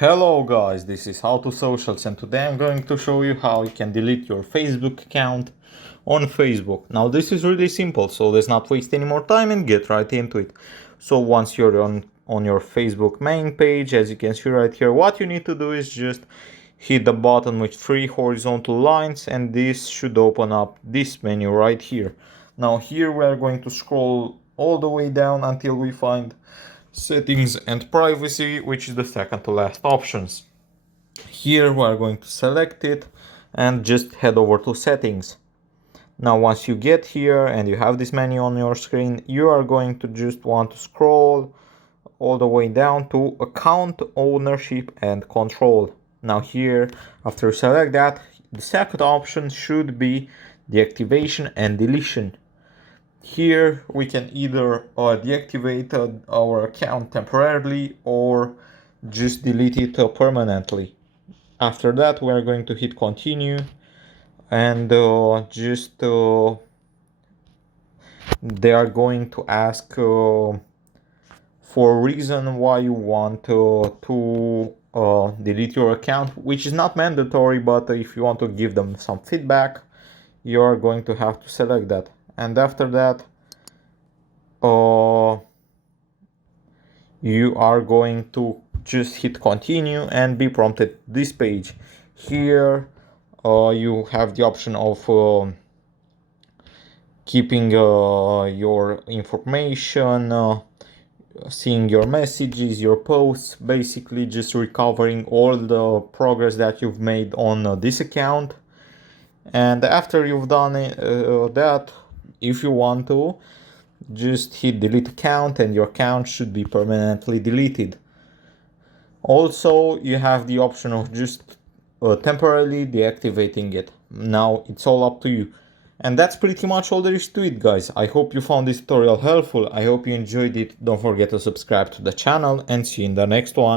Hello guys, this is How to Socials and today I'm going to show you how you can delete your Facebook account on Facebook. Now this is really simple, so let's not waste any more time and get right into it. So once you're on your Facebook main page, as you can see right here, what you need to do is just hit the button with 3 horizontal lines and this should open up this menu right here. Now here we are going to scroll all the way down until we find Settings and Privacy, which is the second to last options. Here we are going to select it and just head over to Settings. Now once you get here and you have this menu on your screen, you are going to just want to scroll all the way down to Account Ownership and Control. Now here, after you select that, the second option should be Deactivation and Deletion. Here we can either deactivate our account temporarily or just delete it permanently. After that we are going to hit continue and they are going to ask for a reason why you want to delete your account, which is not mandatory, but if you want to give them some feedback, you are going to have to select that. And after that, you are going to just hit continue and be prompted this page. Here you have the option of keeping your information, seeing your messages, your posts, basically just recovering all the progress that you've made on this account. And after you've done that, if you want to, just hit delete account and your account should be permanently deleted. Also, you have the option of just temporarily deactivating it. Now it's all up to you. And that's pretty much all there is to it, guys. I hope you found this tutorial helpful. I hope you enjoyed it. Don't forget to subscribe to the channel and see you in the next one.